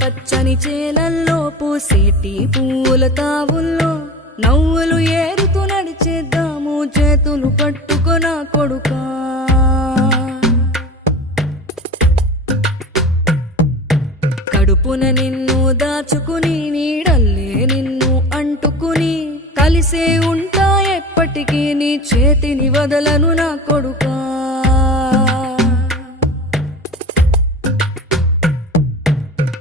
పచ్చని చేలల్లో పూసేటి పూల తావుల్లో నవ్వులు ఏరుతూ నడిచేద్దాము చేతులు పట్టుకొన కొడుకా. కడుపున నిన్ను దాచుకుని నీడల్లే నిన్ను అంటుకుని కలిసే ఉంటా ఎప్పటికీ నీ చేతిని వదలను నా కొడుకా.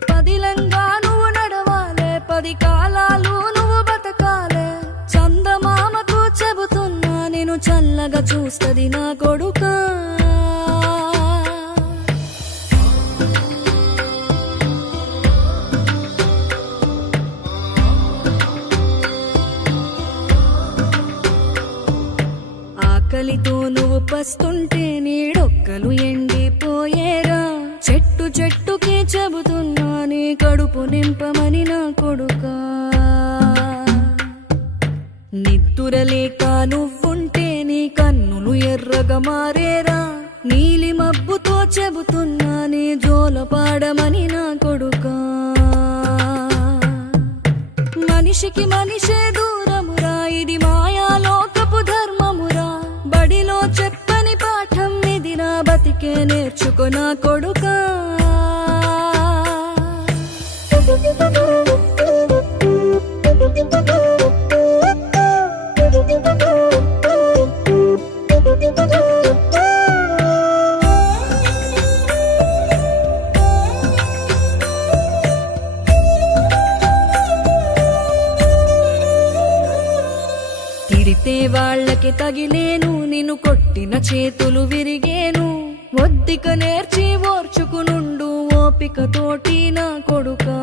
పదిలంగా నువ్వు నడవాలే, 10 కాలాలు నువ్వు బతకాలే. చందమామకు చెబుతున్నా నేను చల్లగా చూస్తది నా కొడుకా. ఆకలితో నువ్వు పస్తుంటే నీడొక్కలు ఎండిపోయేరా. చెట్టు చెట్టుకి చెబుతున్నా నీ కడుపు నింపమని నా కొడుకా. నిద్దురలేక నువ్వుంటే నీ కన్నులు ఎర్రగా మారేరా. నీలి మబ్బుతో చెబుతున్నా నీ జోల పాడమని నా కొడుకా. మనిషికి మనిషే దూరమురా, ఇది మాయాలోకపు ధర్మమురా. బడిలో చెప్పని పాఠం ఇది, నా బతికే నేర్చుకో నా కొడుకా. తిడితే వాళ్ళకి తగిలేను, నిన్ను కొట్టిన చేతులు విరిగేను. ఒద్దిక నేర్చి ఓర్చుకునుండు ఓపికతోటి నా కొడుకా.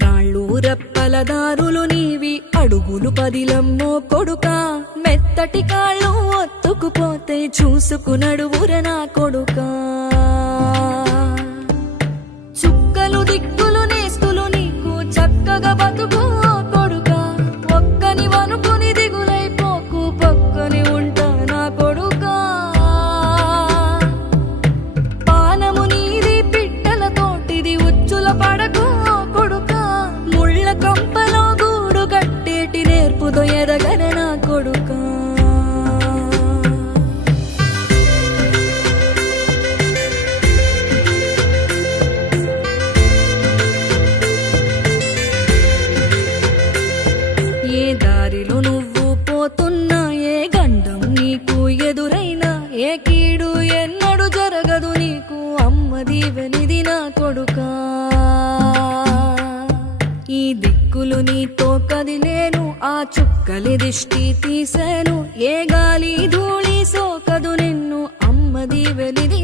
రాళ్ళు రప్పల దారులు నీవి, అడుగులు పదిలమ్మో కొడుకా. మెత్తటి కాళ్ళు ఒత్తుకుపోతే చూసుకునడువుర నా కొడుకా. చుక్కలు దిక్కులు నేస్తులు నీకు చక్కగా బతుకు కొడుకా. ఒక్కని వనుకుని దిగులైపోకు, పక్కని ఉంటా నా కొడుకా. పానము నీది పిట్టల తోటిది, ఉచ్చుల పడకు కొడుకా. ముళ్ళ కంపలో గూడు కట్టేటి నేర్పుతో ఎదగన నా కొడుకా. ఏ దారిలో నువ్వు పోతున్నా, ఏ గండం నీకు ఎదురైనా, ఏ కీడు ఎన్నడు జరగదు నీకు అమ్మ దీవెనిది నా కొడుకా. ఈ దిక్కులు నీతో కదిలేను, ఆ చుక్కలి దిష్టి తీసేను. ఏ గాలి ధూళి సోకదు నిన్ను అమ్మ దీవెనిది